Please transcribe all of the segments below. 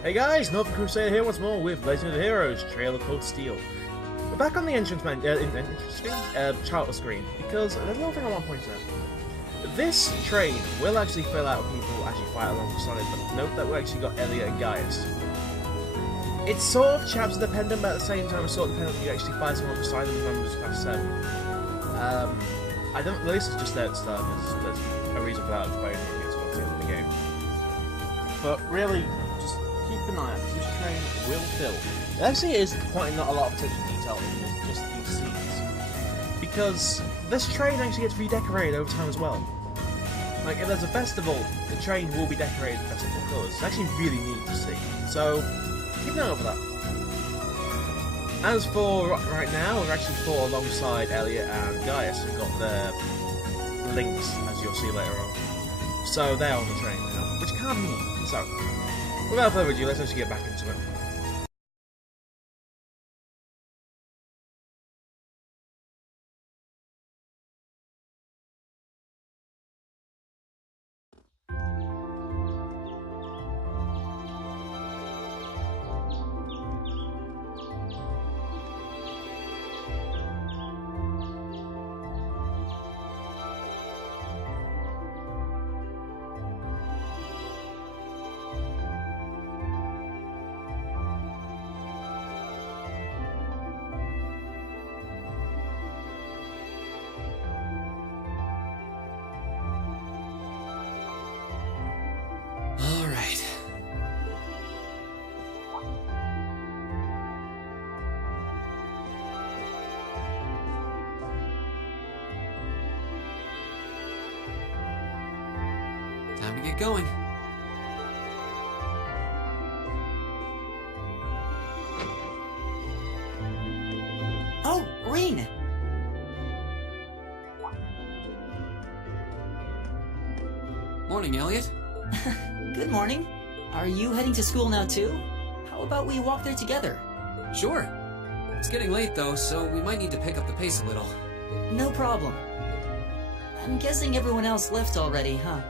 Hey guys, Northern Crusader here once more with Legend of the Heroes, Trail of Cold Steel. We're back on the entrance charter screen, because there's one thing I want to point out. This train will actually fill out when people actually fight alongside it, but note that we've actually got Elliot and Gaius. It's sort of chapter dependent, but at the same time it's sort of dependent if you actually fight someone beside them members of Class 7. I don't, this is just there at the start, there's a reason for that explaining it towards the end of the game. But really, just keep an eye out, because this train will fill. It actually is pointing not a lot of attention to detail in just these scenes. Because this train actually gets redecorated over time as well. Like, if there's a festival, the train will be decorated in festival colours. It's actually really neat to see. So, keep an eye out for that. As for right now, we're actually fought alongside Elliot and Gaius, who got their links, as you'll see later on. So they're on the train now, which can't be neat. So, without further ado, let's actually get back into it. Time to get going. Oh, Reen! Morning, Elliot. Good morning. Are you heading to school now too? How about we walk there together? Sure. It's getting late though, so we might need to pick up the pace a little. No problem. I'm guessing everyone else left already, huh?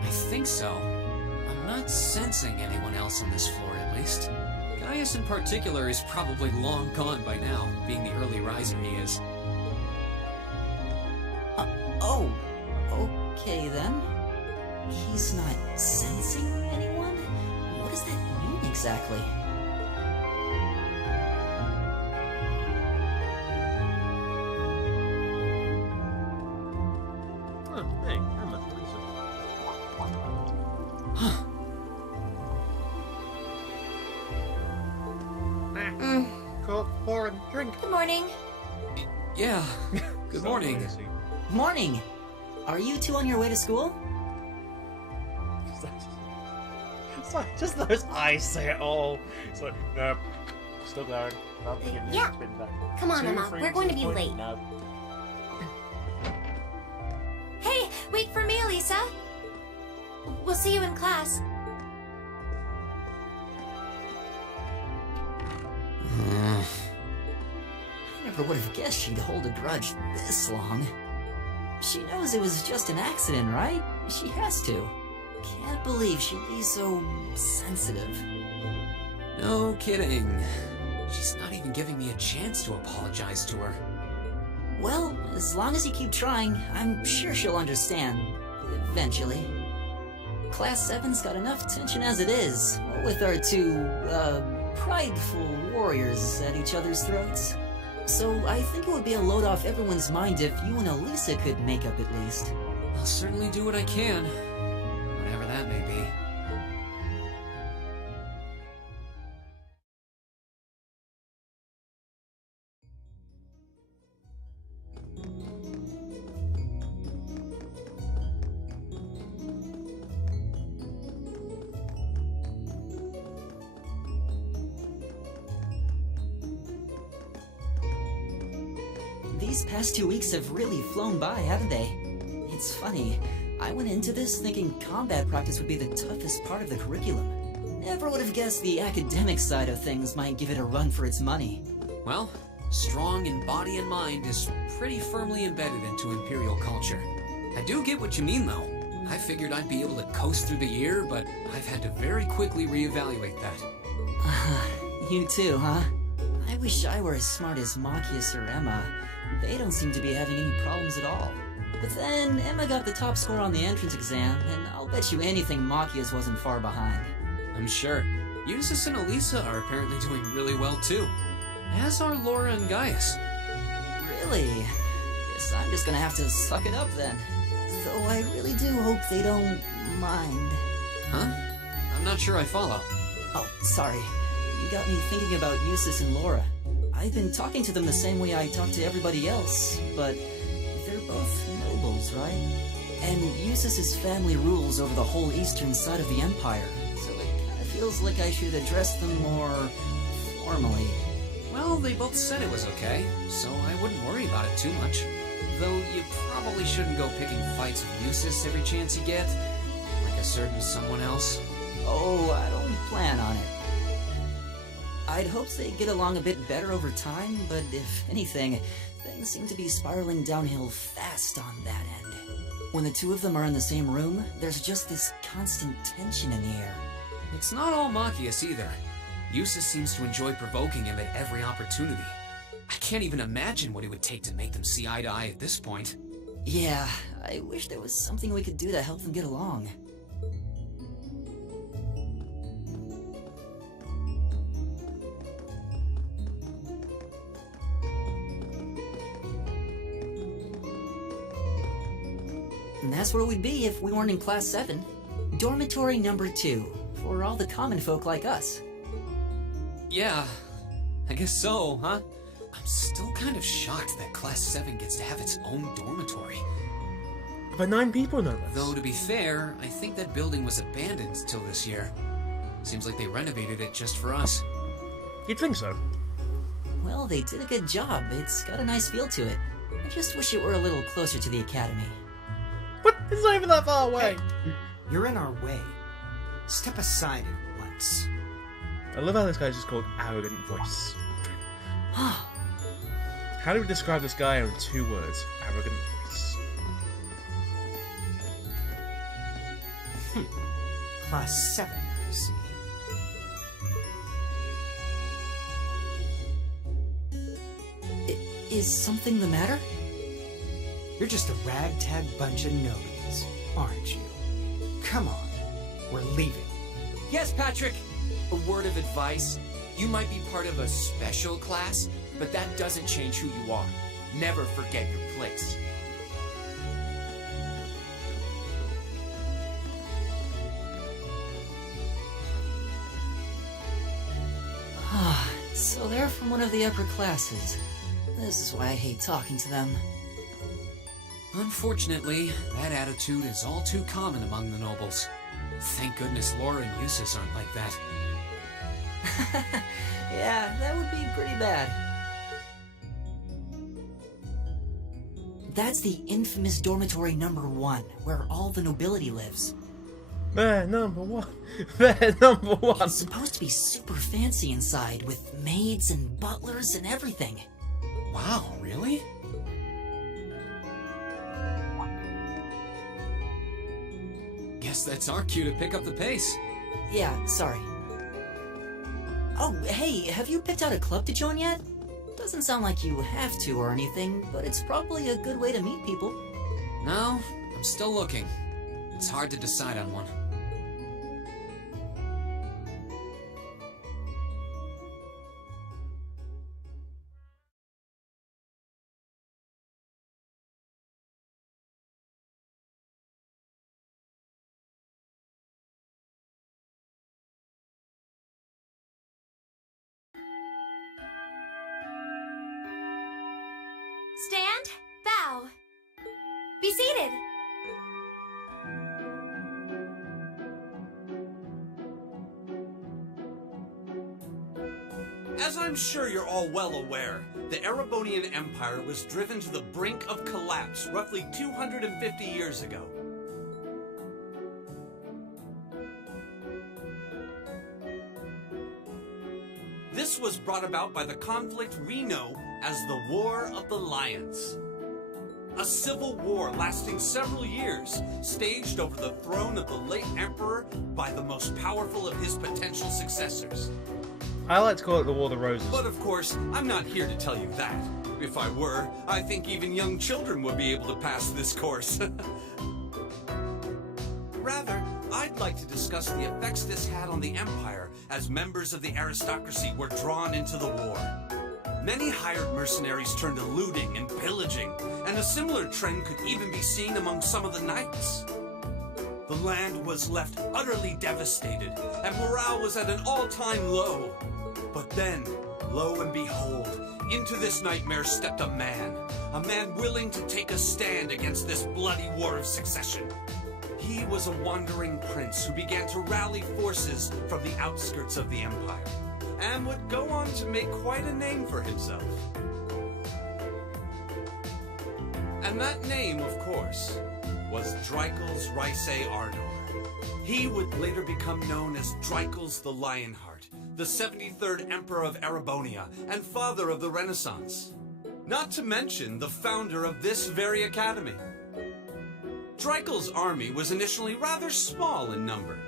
I think so. I'm not sensing anyone else on this floor, at least. Gaius in particular is probably long gone by now, being the early riser he is. Oh. Okay then. He's not sensing anyone? What does that mean exactly? Oh, hey, Emma, Huh. Cool, pour drink. Good morning. Yeah. Good morning. Morning! Are you two on your way to school? It's like, just those eyes say it all. It's like, nope, still going. Yeah. Come on, Emma. We're going to be late. No. Hey, wait for me, Lisa. We'll see you in class. I never would have guessed she'd hold a grudge this long. She knows it was just an accident, right? She has to. Can't believe she'd be so sensitive. No kidding. She's not even giving me a chance to apologize to her. Well, as long as you keep trying, I'm sure she'll understand. Eventually. Class 7's got enough tension as it is, with our two, prideful warriors at each other's throats. So I think it would be a load off everyone's mind if you and Elisa could make up at least. I'll certainly do what I can, whatever that may be. These past 2 weeks have really flown by, haven't they? It's funny, I went into this thinking combat practice would be the toughest part of the curriculum. Never would have guessed the academic side of things might give it a run for its money. Well, strong in body and mind is pretty firmly embedded into Imperial culture. I do get what you mean, though. I figured I'd be able to coast through the year, but I've had to very quickly reevaluate that. You too, huh? I wish I were as smart as Machias or Emma. They don't seem to be having any problems at all. But then, Emma got the top score on the entrance exam, and I'll bet you anything Machias wasn't far behind. I'm sure. Eustace and Elisa are apparently doing really well too. As are Laura and Gaius. Really? Guess I'm just gonna have to suck it up then. Though I really do hope they don't mind. Huh? I'm not sure I follow. Oh, sorry. You got me thinking about Eustace and Laura. I've been talking to them the same way I talk to everybody else, but they're both nobles, right? And Eustace's family rules over the whole eastern side of the Empire, so it kinda feels like I should address them more formally. Well, they both said it was okay, so I wouldn't worry about it too much. Though you probably shouldn't go picking fights with Eustace every chance you get, like a certain someone else. Oh, I don't plan on it. I'd hoped they'd get along a bit better over time, but if anything, things seem to be spiraling downhill fast on that end. When the two of them are in the same room, there's just this constant tension in the air. It's not all Machias either. Eustace seems to enjoy provoking him at every opportunity. I can't even imagine what it would take to make them see eye to eye at this point. Yeah, I wish there was something we could do to help them get along. And that's where we'd be if we weren't in Class 7. Dormitory number 2, for all the common folk like us. Yeah, I guess so, huh? I'm still kind of shocked that Class 7 gets to have its own dormitory. About 9 people, no less. Though, to be fair, I think that building was abandoned till this year. Seems like they renovated it just for us. You'd think so. Well, they did a good job. It's got a nice feel to it. I just wish it were a little closer to the academy. What? It's not even that far away. You're in our way. Step aside at once. I love how this guy's just called Arrogant Voice. How do we describe this guy in 2 words? Arrogant Voice. Class 7, I see. Is something the matter? You're just a ragtag bunch of nobodies, aren't you? Come on, we're leaving. Yes, Patrick! A word of advice. You might be part of a special class, but that doesn't change who you are. Never forget your place. So they're from one of the upper classes. This is why I hate talking to them. Unfortunately, that attitude is all too common among the nobles. Thank goodness Laura and Eustace aren't like that. Yeah, that would be pretty bad. That's the infamous dormitory number 1, where all the nobility lives. Bear number 1. Bear number 1. It's supposed to be super fancy inside, with maids and butlers and everything. Wow, really? Guess that's our cue to pick up the pace. Yeah, sorry. Oh, hey, have you picked out a club to join yet? Doesn't sound like you have to or anything, but it's probably a good way to meet people. No, I'm still looking. It's hard to decide on one. Stand, bow. Be seated. As I'm sure you're all well aware, the Erebonian Empire was driven to the brink of collapse roughly 250 years ago. This was brought about by the conflict we know as the War of the Lions. A civil war lasting several years, staged over the throne of the late Emperor by the most powerful of his potential successors. I like to call it the War of the Roses. But of course, I'm not here to tell you that. If I were, I think even young children would be able to pass this course. Rather, I'd like to discuss the effects this had on the Empire as members of the aristocracy were drawn into the war. Many hired mercenaries turned to looting and pillaging, and a similar trend could even be seen among some of the knights. The land was left utterly devastated, and morale was at an all-time low. But then, lo and behold, into this nightmare stepped a man willing to take a stand against this bloody war of succession. He was a wandering prince who began to rally forces from the outskirts of the Empire, and would go on to make quite a name for himself. And that name, of course, was Dreikels Rysei Arnor. He would later become known as Dreikels the Lionheart, the 73rd Emperor of Erebonia and father of the Renaissance. Not to mention the founder of this very academy. Dreikels' army was initially rather small in number,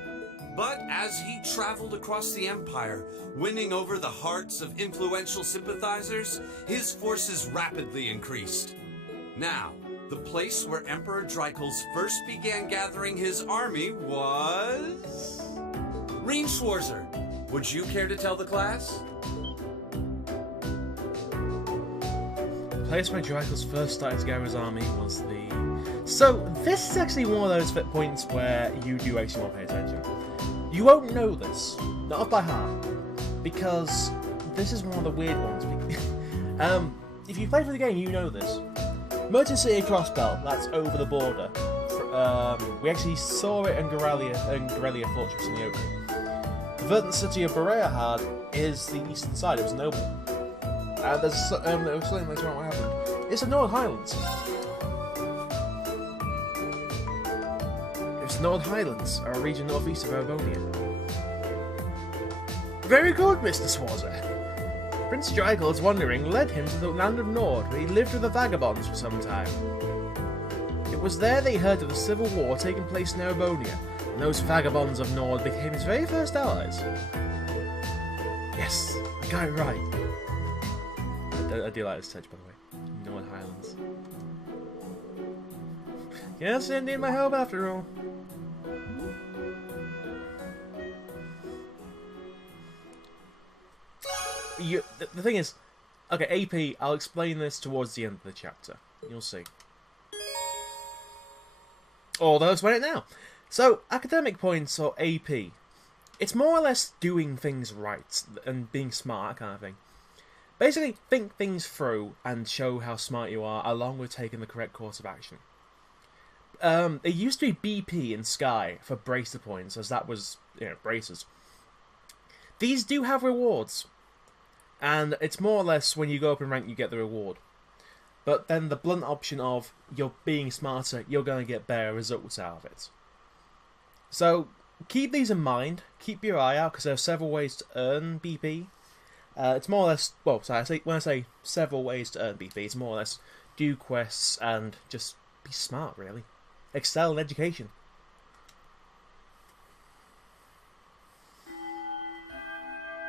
but as he traveled across the Empire, winning over the hearts of influential sympathizers, his forces rapidly increased. Now, the place where Emperor Dreikels first began gathering his army was... Reinschwarzer. Would you care to tell the class? The place where Dreikels first started to gather his army was the... So, this is actually one of those points where you do actually want to pay attention. You won't know this, not off by heart, because this is one of the weird ones. If you play through the game, you know this. Merchant City Crossbell, that's over the border. We actually saw it in Gorelia Fortress in the opening. The verdant city of Bereahard is the eastern side, it was noble. And there was something later on what happened. It's the North Highlands. It's the North Highlands, a region northeast of Erebonia. Very good, Mr. Schwarzer. Prince Dreikels' wandering led him to the land of Nord, where he lived with the vagabonds for some time. It was there they heard of the civil war taking place in Erebonia, and those vagabonds of Nord became his very first allies. Yes, I got it right. I do like this touch, by the way. North Highlands. Yes, indeed, my help after all. The thing is, okay, AP, I'll explain this towards the end of the chapter. You'll see. Although, I'll explain it now. So, academic points, or AP, it's more or less doing things right and being smart, kind of thing. Basically, think things through and show how smart you are, along with taking the correct course of action. It used to be BP in Sky for bracer points, as that was, braces. These do have rewards. And it's more or less when you go up in rank you get the reward. But then the blunt option of you're being smarter, you're going to get better results out of it. So keep these in mind, keep your eye out, because there are several ways to earn BP. It's more or less, well, sorry, when I say several ways to earn BP, it's more or less do quests and just be smart, really. Excel in education.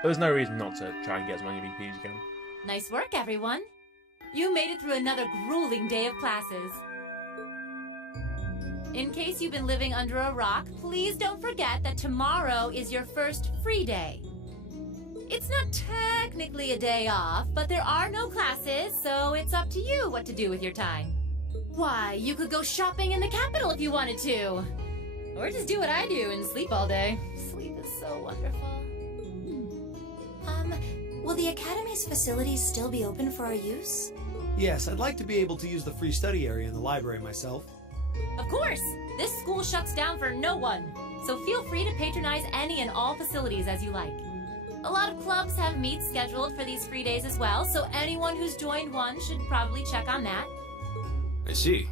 There's no reason not to try and get as many BP as you can. Nice work, everyone. You made it through another grueling day of classes. In case you've been living under a rock, please don't forget that tomorrow is your first free day. It's not technically a day off, but there are no classes, so it's up to you what to do with your time. Why, you could go shopping in the capital if you wanted to. Or just do what I do and sleep all day. Sleep is so wonderful. Will the Academy's facilities still be open for our use? Yes, I'd like to be able to use the free study area in the library myself. Of course! This school shuts down for no one, so feel free to patronize any and all facilities as you like. A lot of clubs have meets scheduled for these free days as well, so anyone who's joined one should probably check on that. I see.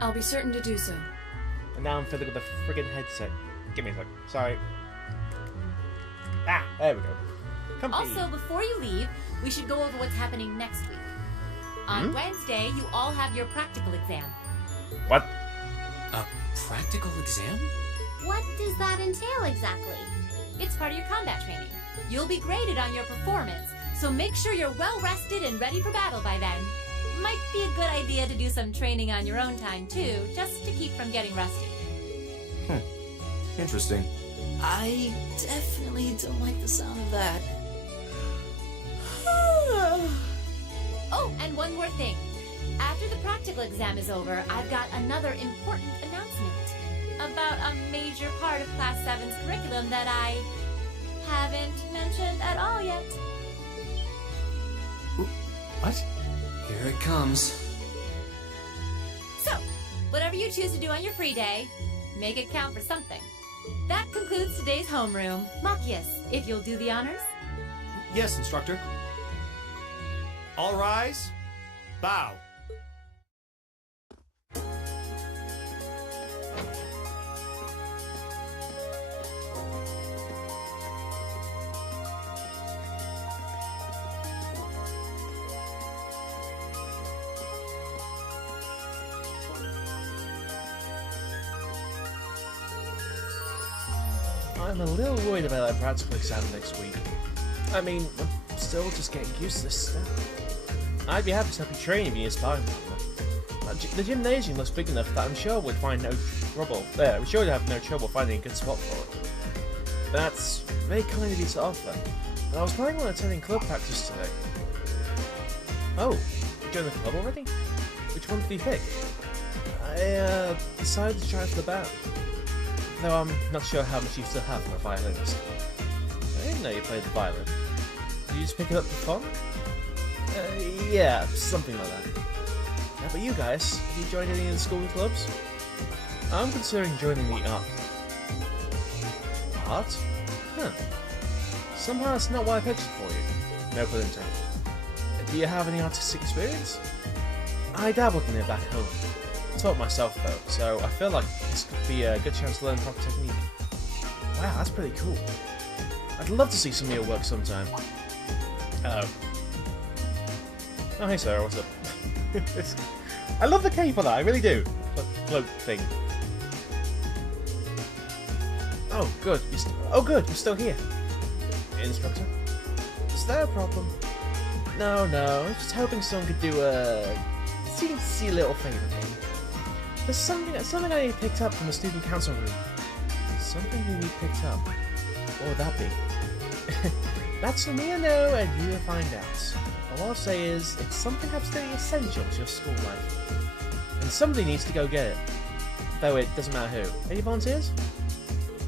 I'll be certain to do so. And now I'm fiddling with the friggin' headset. Give me a sec. Sorry. Ah, there we go. Comfy. Also, before you leave, we should go over what's happening next week. On Wednesday, you all have your practical exam. What? A practical exam? What does that entail exactly? It's part of your combat training. You'll be graded on your performance, so make sure you're well rested and ready for battle by then. Might be a good idea to do some training on your own time too, just to keep from getting rusty. Interesting. I definitely don't like the sound of that. Oh, and one more thing. After the practical exam is over, I've got another important announcement about a major part of Class 7's curriculum that I haven't mentioned at all yet. What? Here it comes. So, whatever you choose to do on your free day, make it count for something. That concludes today's homeroom. Machias, if you'll do the honors. Yes, instructor. All rise. Bow. I'm a little worried about that practical exam next week. I mean, I'm still just getting used to this stuff. I'd be happy to help you train if you need a sparring partner. The gymnasium looks big enough that I'm sure we'd find no trouble. I'm sure we'd have no trouble finding a good spot for it. That's very kind of you to offer. But I was planning on attending club practice today. Oh, you joined the club already? Which one did you pick? I decided to try for the band. Though I'm not sure how much you still have for a violinist. I didn't know you played the violin. Did you just pick it up for fun? Yeah, something like that. How about you guys? Have you joined any of the school clubs? I'm considering joining the art. Art? Huh. Somehow it's not what I pictured for you. No pun intended. Do you have any artistic experience? I dabbled in it back home. Taught myself though, so I feel like this could be a good chance to learn proper technique. Wow, that's pretty cool. I'd love to see some of your work sometime. Oh, hey Sarah, what's up? I love the cape for that, I really do. Cloak thing. Oh, good. Good, you're still here. Instructor? Is there a problem? No, I was just hoping someone could do a see a little favour for me. There's something I picked up from the student council room. Something you need picked up. What would that be? That's for me to know and you to find out. All I'll say is, it's something absolutely essential to your school life. And somebody needs to go get it. Though it doesn't matter who. Any volunteers?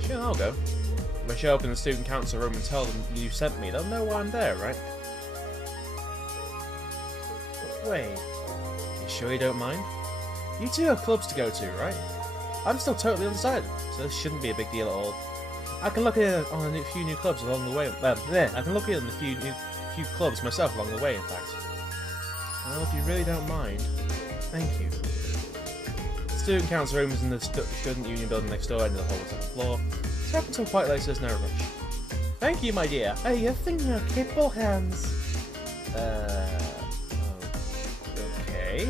Sure, I'll go. If I show up in the student council room and tell them you sent me, they'll know why I'm there, right? Wait. You sure you don't mind? You two have clubs to go to, right? I'm still totally undecided, so this shouldn't be a big deal at all. I can look in on a few new clubs along the way. I can look in on a few clubs myself along the way, in fact. Well, if you really don't mind, thank you. The student council room is in the student union building next door, end of the hall to the floor. Stay up until quite late, so there's no rush. Thank you, my dear. Are you thinking your capable hands? Okay.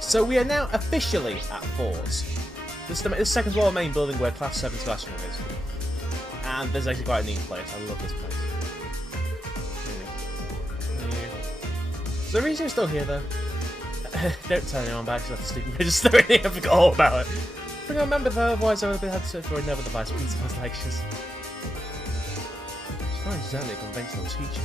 So we are now officially at Thors. This is the second floor main building where Class 7's classroom is. And there's actually quite a neat place. I love this place. So the reason you're still here though, don't tell anyone back, because that's the student register. I forgot all about it. But remember though, otherwise I would have had to sit for another the vice principal's lectures. It's not exactly a conventional teacher.